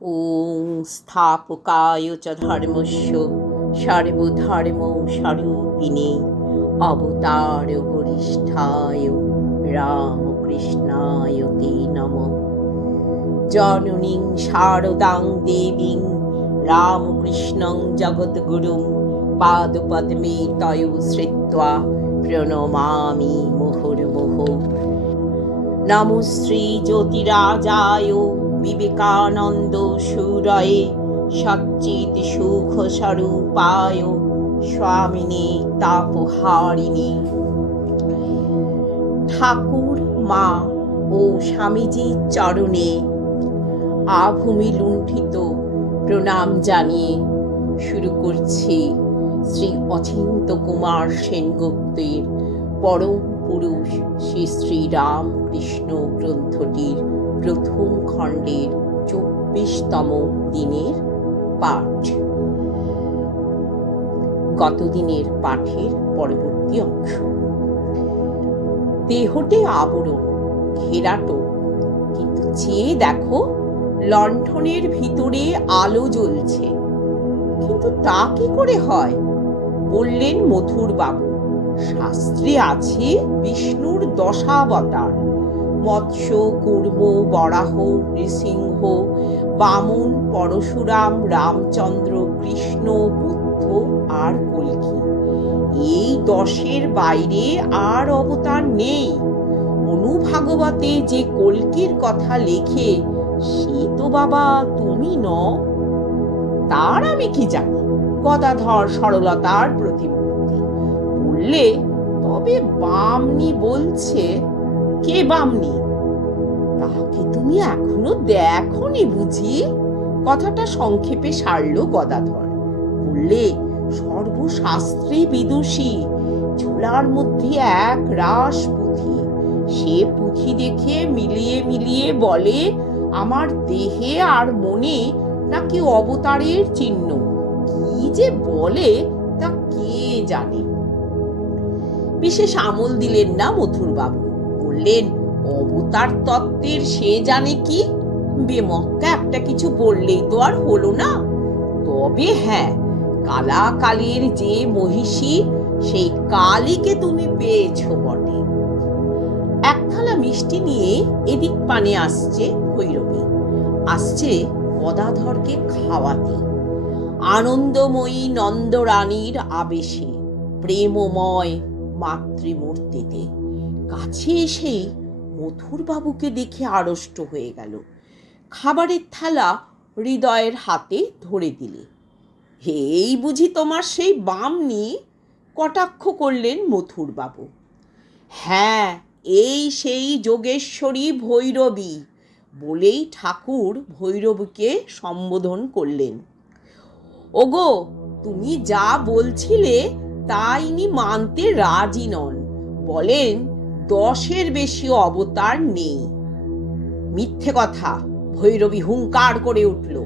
ওং স্থাপকায় চ ধর্মস্য সর্বধর্মস্বরূপিণে অবতার বরিষ্ঠায় রামকৃষ্ণায় তে নমঃ। জননীং শারদাং দেবীং রামকৃষ্ণং জগদ্গুরুং পাদপদ্মে তয়ো শ্রিত্বা প্রণমামি মুহুর্মুহুঃ। নমো শ্রী জ্যোতিরাজায় বিবেকানন্দ সুরয়ে সচ্চিৎ সুখ স্বরূপায় স্বামিনে তাপহারিণী। ঠাকুর, মা ও স্বামীজির চরণে আভূমি লুণ্ঠিত প্রণাম জানিয়ে শুরু করছি শ্রী অচিন্ত্য কুমার সেনগুপ্তের পরম পুরুষ শ্রী শ্রী রামকৃষ্ণ গ্রন্থটির প্রথম খণ্ডের 24তম দিনের পাঠ। গতদিনের পাঠের পরবর্তী অংশ। দেহটে আবরণ, ঘেরাটো, কিন্তু চেয়ে দেখো লণ্ঠনের ভিতরে আলো জ্বলছে। কিন্তু তা কি করে হয়? বললেন মথুর বাবু। শাস্ত্রে আছে বিষ্ণুর দশাবতার, মৎস্য, কূর্ম, বরাহ, নৃসিংহ, বামন, পরশুরাম, রামচন্দ্র, কৃষ্ণ, বুদ্ধ আর কল্কি। এই 10-এর বাইরে আর অবতার নেই। অনুভাগবতে যে কল্কির কথা লেখে সে তো বাবা তুমি নও। তার আমি কি জানি? গদাধর সরলতার প্রতিমূর্তি। বললে তবে বামনি বলছে। কে বামনি? তাকে তুমি এখনো দেখোনি বুঝি? কথাটা সংক্ষেপে সারল গদাধর। বললে সর্বশাস্ত্রে বিদুষী, ঝোলার মধ্যে এক রাস পুঁথি। সে পুঁথি দেখে মিলিয়ে মিলিয়ে বলে আমার দেহে আর মনে নাকি অবতারের চিহ্ন। কি যে বলে তা কে জানে। বিশেষ আমল দিলেন না মথুর বাবু। বললেন অবতার তত্ত্বের সে জানে কি? বেমক্কা একটা কিছু বললেই তো আর হলো না। তবে হ্যাঁ, কালাকালীর যে মহিষী, সেই কালীকে তুমি পেয়েছো বটে। এক থালা মিষ্টি নিয়ে এদিক পানে আসছে ভৈরবী। আসছে গদাধরকে খাওয়াতে। আনন্দময়ী নন্দরানীর আবেশে, প্রেমময় মাতৃমূর্তিতে। কাছে এসে মথুর বাবুকে দেখে আড়ষ্ট হয়ে গেল। খাবারের থালা হৃদয়ের হাতে ধরে দিলে। এই বুঝি তোমার সেই বামনি? কটাক্ষ করলেন মথুর বাবু। হ্যাঁ, এই সেই যোগেশ্বরী ভৈরবী বলেই ঠাকুর ভৈরবীকে সম্বোধন করলেন। ওগো, তুমি যা বলছিলে তা ইনি মানতে রাজি নন। বলেন 10-এর বেশি অবতার নেই। মিথ্যে কথা! ভৈরবী হুঙ্কার করে উঠল।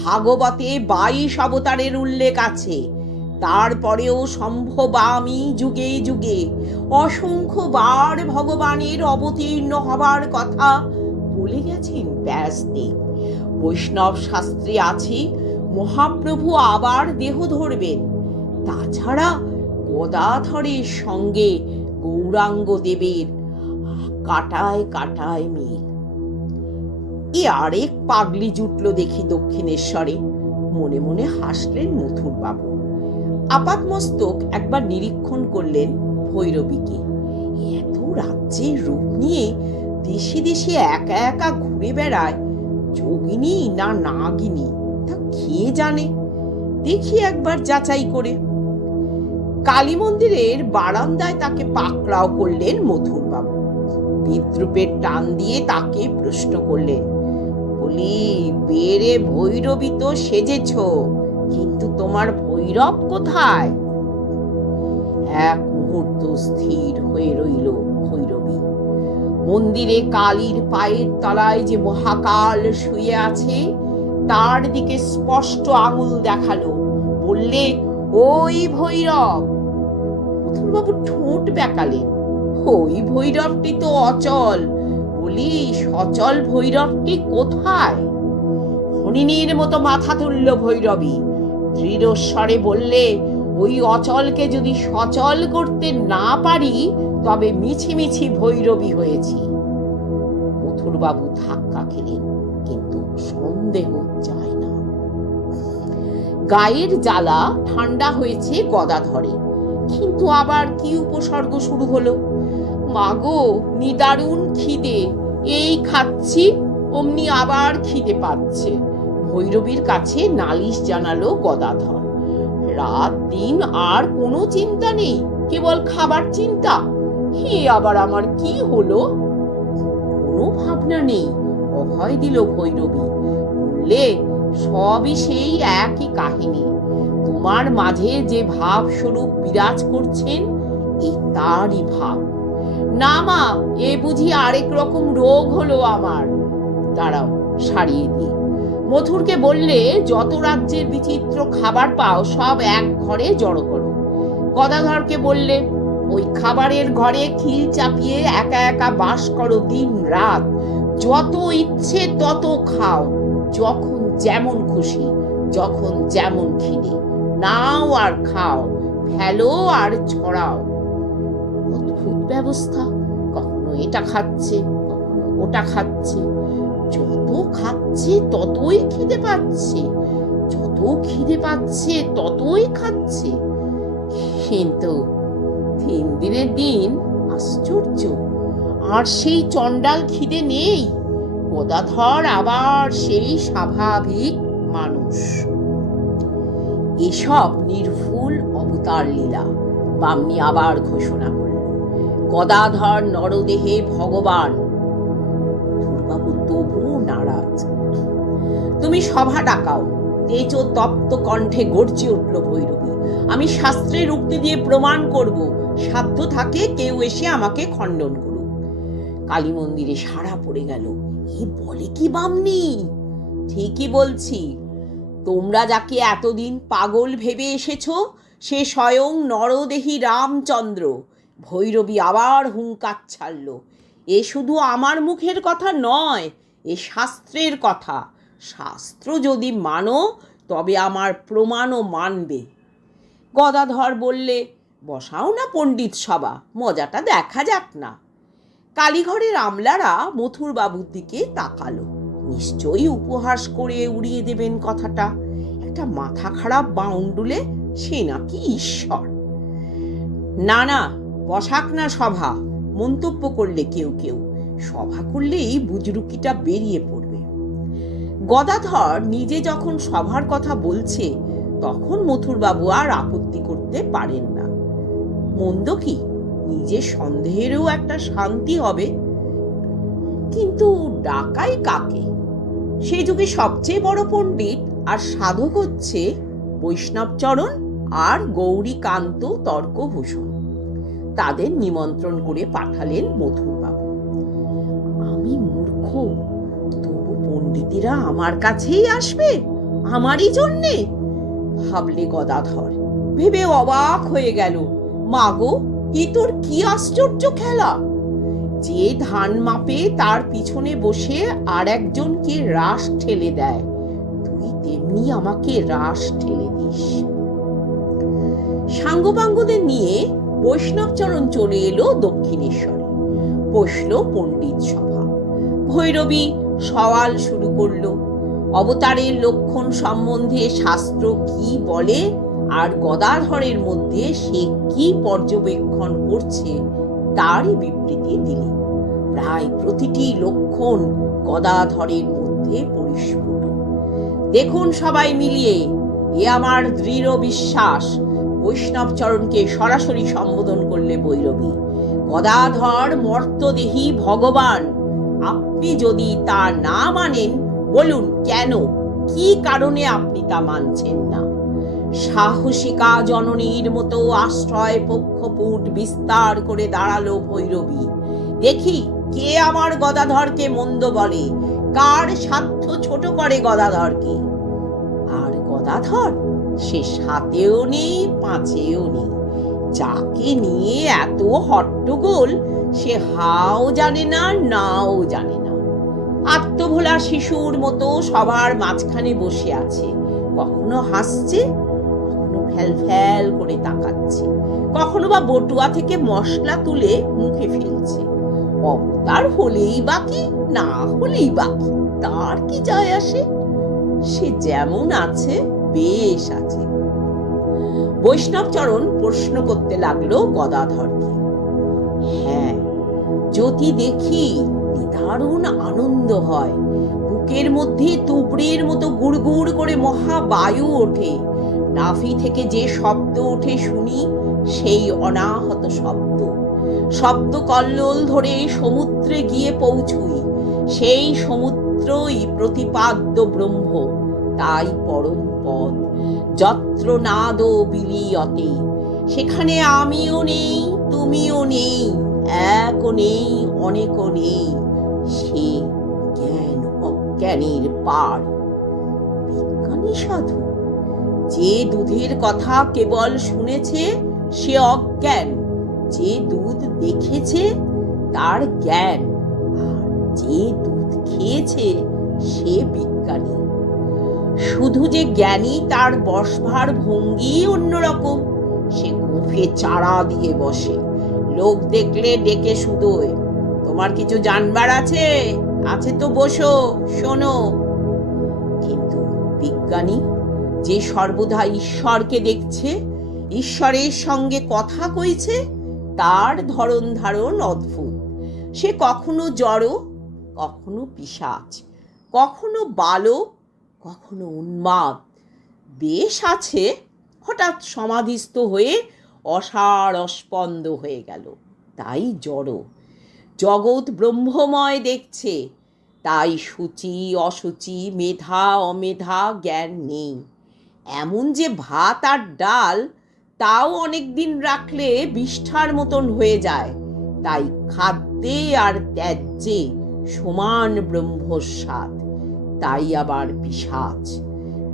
ভাগবতে 22 অবতারের উল্লেখ আছে। তারপরেও সম্ভবামি যুগে যুগে অসংখ্যবার ভগবানের অবতীর্ণ হবার কথা বলে গেছেন ব্যাসদেব। বৈষ্ণব শাস্ত্রে আছে মহাপ্রভু আবার দেহ ধরবেন। তাছাড়া গদাধরের সঙ্গে গৌরাঙ্গ দেবের কাটায় কাটায় মিল। এ আরেক পাগলি জুটল দেখি দক্ষিণেশ্বরে। মনে মনে হাসলেন মথুর বাবু। আপাতমস্তক একবার নিরীক্ষণ করলেন ভৈরবীকে। এত রাজ্যের রূপ নিয়ে দেশে দেশে একা একা ঘুরে বেড়ায়, যোগিনী না নাগিনী তা কে জানে। দেখি একবার যাচাই করে। কালী মন্দিরের বারান্দায় তাকে পাকড়াও করলেন মথুর বাবু। বিদ্রুপের টান দিয়ে তাকে প্রশ্ন করলেন। বলি, বেরে ভৈরবী তো সেজেছ, কিন্তু তোমার ভৈরব কোথায়? এক মুহূর্ত স্থির হয়ে রইল ভৈরবী। মন্দিরে কালীর পায়ের তলায় যে মহাকাল শুয়ে আছে তার দিকে স্পষ্ট আঙুল দেখালো। বললে, ওই ভৈরব। মথুরবাবু ঠোঁট বেঁকালেন। ওই ভৈরবটি তো অচল। বলি, সচল ভৈরবটি কোথায়? হরিণীর মতো মাথা তুলল ভৈরবী। দৃঢ়স্বরে বললে, ওই অচলকে যদি সচল করতে না পারি তবে মিছিমিছি ভৈরবী হয়েছি। মথুরবাবু ধাক্কা খেলেন, কিন্তু সন্দেহ যায় না। গায়ের জ্বালা ঠান্ডা হয়েছে গদাধরে, কিন্তু আবার কি উপসর্গ শুরু হলো। মাগো, নিদারুণ খিদে, এই খাচ্ছি অমনি আবার খিদে পাচ্ছে। ভৈরবীর কাছে নালিশ জানালো গদাধর। রাত দিন আর কোনো চিন্তা নেই, কেবল খাবার চিন্তা। হে আবার আমার কি হলো? কোনো ভাবনা নেই, অভয় দিল ভৈরবী। বললে, সবই সেই একই কাহিনী। তোমার মাঝে যে ভাব স্বরূপ বিরাজ করছেন, এই তারই ভাব। না মা, এ বুঝি আরেক রকম রোগ হলো আমার। দাঁড়াও, সারিয়ে দিয়ে মথুরকে বললে, যত রাজ্যের বিচিত্র খাবার পাও সব এক ঘরে জড়ো করো। গদাধরকে বললে, ওই খাবারের ঘরে খিল চাপিয়ে একা একা বাস করো দিন রাত। যত ইচ্ছে তত খাও, যখন যেমন খুশি, যখন যেমন খিদে। নাও আর খাও, ফেলো আর ছড়াও। অদ্ভুত ব্যবস্থা, কখনো এটা খাচ্ছে, কখনো ওটা খাচ্ছে। যত খাচ্ছে ততই খিদে পাচ্ছে, যত খিদে পাচ্ছে ততই খাচ্ছে। কিন্তু 3 দিনের দিন আশ্চর্য, আর সেই চণ্ডাল খিদে নেই। গদাধর আবার সেই স্বাভাবিক মানুষ। এসব নির্ভুল অবতার লীলা। বামনি আবার ঘোষণা করল, গদাধর নরদেহে ভগবান। মথুরবাবু তবুও নারাজ। তুমি সভা ডাকাও। তেজ তপ্ত কণ্ঠে গর্জে উঠল ভৈরবী। আমি শাস্ত্রের উক্তি দিয়ে প্রমাণ করব, সাধ্য থাকে কেউ এসে আমাকে খণ্ডন করুক। কালী মন্দিরে সাড়া পড়ে গেল। এ বলে কি বামনি? ঠিকই বলছি। তোমরা যাকে এতদিন পাগল ভেবে এসেছ, সে স্বয়ং নরদেহী রামচন্দ্র। ভৈরবী আবার হুঙ্কার ছাড়ল। এ শুধু আমার মুখের কথা নয়, এ শাস্ত্রের কথা। শাস্ত্র যদি মানো তবে আমার প্রমাণও মানবে। গদাধর বললে, বসাও না পণ্ডিত সভা, মজাটা দেখা যাক না। কালীঘরের আমলারা মথুরবাবুর দিকে তাকালো। নিশ্চয়ই উপহাস করে উড়িয়ে দেবেন কথাটা। একটা মাথা খারাপ বাউন্ডুলে সে নাকি ঈশ্বর। না না, বসাক না সভা, মন্তব্য করলে কেউ কেউ। সভা করলেই বুজরুকিটা বেরিয়ে পড়বে। গদাধর নিজে যখন সভার কথা বলছে, তখন মথুরবাবু আর আপত্তি করতে পারেন না। মন্দ কি, নিজের সন্দেহেরও একটা শান্তি হবে। কিন্তু ডাকাই কাকে? সেই যুগে সবচেয়ে বড় পণ্ডিত আর সাধক হচ্ছে বৈষ্ণবচরণ আর গৌরীকান্ত তর্কভূষণ। তাদের নিমন্ত্রণ করে পাঠালেন মথুরবাবু। আমি মূর্খ, তবু পণ্ডিতেরা আমার কাছেই আসবে, আমারই জন্যে, ভাবলে গদাধর। ভেবে অবাক হয়ে গেল। মাগো, এ তোর কি আশ্চর্য খেলা! যে ধান মাপে তার পিছনে বসে আর একজনকে রাশ ঠেলে দেয়, তুই তেমনি আমাকে রাশ ঠেলে দিস। সাঙ্গপাঙ্গদের নিয়ে বৈষ্ণবচরণ চলে এলো দক্ষিণেশ্বরে। বসল পণ্ডিত সভা। ভৈরবী সওয়াল শুরু করলো। অবতারের লক্ষণ সম্বন্ধে শাস্ত্র কি বলে আর গদাধরের মধ্যে সে কি পর্যবেক্ষণ করছে তারই বিবৃতি দিলে। প্রায় প্রতিটি লক্ষণ গদাধরের মধ্যে পরিস্ফুট। দেখুন সবাই মিলিয়ে, এ আমার দৃঢ় বিশ্বাস। বৈষ্ণবচরণকে সরাসরি সম্বোধন করলে ভৈরবী। গদাধর মর্তদেহী ভগবান। আপনি যদি তা না মানেন, বলুন কেন, কি কারণে আপনি তা মানছেন না। সাহসিকা জননীর মতো আশ্রয় পক্ষপুট বিস্তার করে দাঁড়ালো ভৈরবী। দেখি কে আমার গদাধরকে মন্দ বলে, কার সাধ্য ছোট করে গদাধরকে। আর গদাধর সে 7-এও নেই, 5-এও নেই। যাকে নিয়ে এত হট্টগোল, সে হাও জানে না, নাও জানে না। আত্মভোলা শিশুর মতো সবার মাঝখানে বসে আছে, কখনো হাসছে, কখনো ফ্যাল ফ্যাল করে তাকাচ্ছে, কখনো বা বটুয়া থেকে মশলা তুলে মুখে ফেলছে। অবতার হলেই বাকি, না হলেই বাকি, তার কি যায় আসে? সে যেমন আছে বেশ আছে। বৈষ্ণবচরণ প্রশ্ন করতে লাগলো গদাধরকে। হ্যাঁ, যদি দেখি নিদারুণ আনন্দ হয়, বুকের মধ্যে তুবড়ির মতো গুড়গুড় করে মহাবায়ু ওঠে, নাভি থেকে যে শব্দ ওঠে শুনি, সেই অনাহত শব্দ, শব্দ কল্লোল ধরে সমুদ্রে গিয়ে পৌঁছুই, সেই সমুদ্রই প্রতিপাদ্য ব্রহ্ম, তাই পরম পদ। যত্র নাদ বিলীয়তে, সেখানে আমিও নেই, তুমিও নেই, একও নেই, অনেকও নেই, সে জ্ঞান অজ্ঞানের পার। বিজ্ঞানী সাধু, যে দুধের কথা কেবল শুনেছে সে অজ্ঞান, যে দুধ দেখেছে তার জ্ঞান, আর যে দুধ খেয়েছে সে বিজ্ঞানী। শুধু যে জ্ঞানী তার বসবার ভঙ্গি অন্যরকম, সে গোফে চারা দিয়ে বসে, লোক দেখলে ডেকে শুধোয়, তোমার কিছু জানবার আছে? আছে তো বসো, শোনো। কিন্তু বিজ্ঞানী, যে সর্বদা ঈশ্বরকে দেখছে, ঈশ্বরের সঙ্গে কথা কইছে, তার ধরন ধারণ অদ্ভুত। সে কখনো জড়, কখনো পিশাচ, কখনো বালক, কখনো উন্মাদ। বেশ আছে, হঠাৎ সমাধিস্থ হয়ে অসার অস্পন্দ হয়ে গেল, তাই জড়। জগৎ ব্রহ্মময় দেখছে, তাই সূচি অসুচি, মেধা অমেধা জ্ঞান নেই। এমন যে ভাত আর ডাল, তাও অনেক দিন রাখলে বিষ্ঠার মতন হয়ে যায়, তাই খাদ্যে আর ত্যাজ্যে সমান ব্রহ্মস্বাদ। তাই আবার পিশাচ,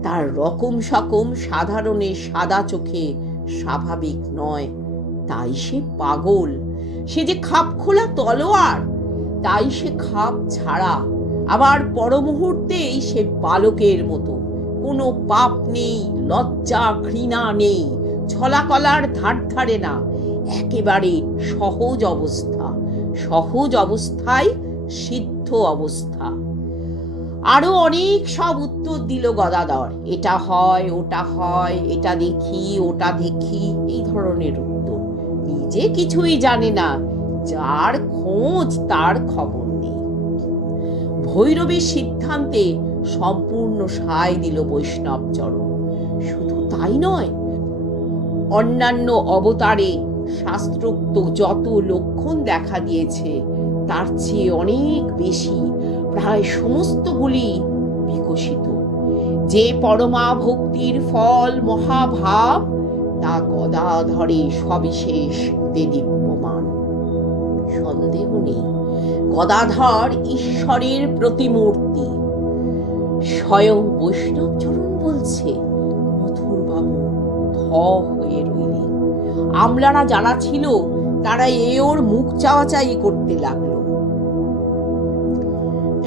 তার রকম সকম সাধারণে সাদা চোখে স্বাভাবিক নয়, তাই সে পাগল। সে যে খাপ খোলা তলোয়ার, তাই সে খাপ ছাড়া, আবার পরমুহূর্তেই সে বালকের মতো। কোনো পাপ নেই, লজ্জা ঘৃণা নেই, ছলাকলার ধার ধারে না, একেবারে সহজ অবস্থা, সহজ অবস্থায় সিদ্ধ অবস্থা। আরো অনেক সব উত্তর দিল গদাধর, এটা হয়, ওটা হয়, এটা দেখি, ওটা দেখি, এই ধরনের উত্তর। নিজে কিছুই জানে না, যার খোঁজ তার খবর নেই। ভৈরবের সিদ্ধান্তে সম্পূর্ণ সায় দিল বৈষ্ণবচরণ। শুধু তাই নয়, অন্যান্য অবতারে শাস্ত্রোক্ত যত লক্ষণ দেখা দিয়েছে তার চেয়ে অনেক বেশি, প্রায় সমস্তগুলি বিকশিত। যে পরমা ভক্তির ফল মহাভাব, তা গদাধরে সবিশেষ দেদীপ্যমান। সন্দেহ নেই, গদাধর ঈশ্বরের প্রতিমূর্তি। স্বয়ং বৈষ্ণবচরণ বলছে, মথুর বাবু থ হয়ে রইলেন। আমলারা যারা ছিল তারা ওর মুখ চাওয়াচাই করতে লাগলো।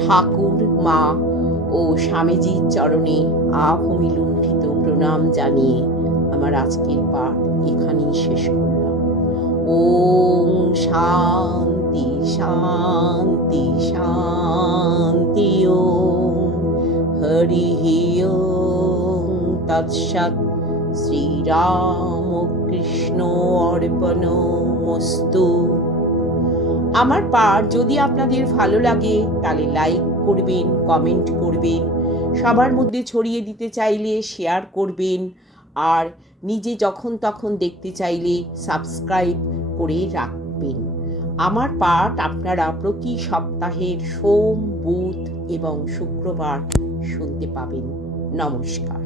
ঠাকুর, মা ও স্বামীজির চরণে আভূমি লুণ্ঠিত প্রণাম জানিয়ে আমার আজকের পাঠ এখানেই শেষ করলাম। ওম শান্তি শান্তি শান্তি। ওম হরি ওম তৎসৎ। শ্রীরামকৃষ্ণ অর্পণমস্তু। আমার পাঠ যদি আপনাদের ভালো লাগে তাহলে লাইক করবেন, কমেন্ট করবেন, সবার মধ্যে ছড়িয়ে দিতে চাইলে শেয়ার করবেন, আর নিজে যখন তখন দেখতে চাইলে সাবস্ক্রাইব করে রাখবেন। আমার পাঠ আপনারা প্রতি সপ্তাহের সোম, বুধ এবং শুক্রবার শুনতে পাবেন। নমস্কার।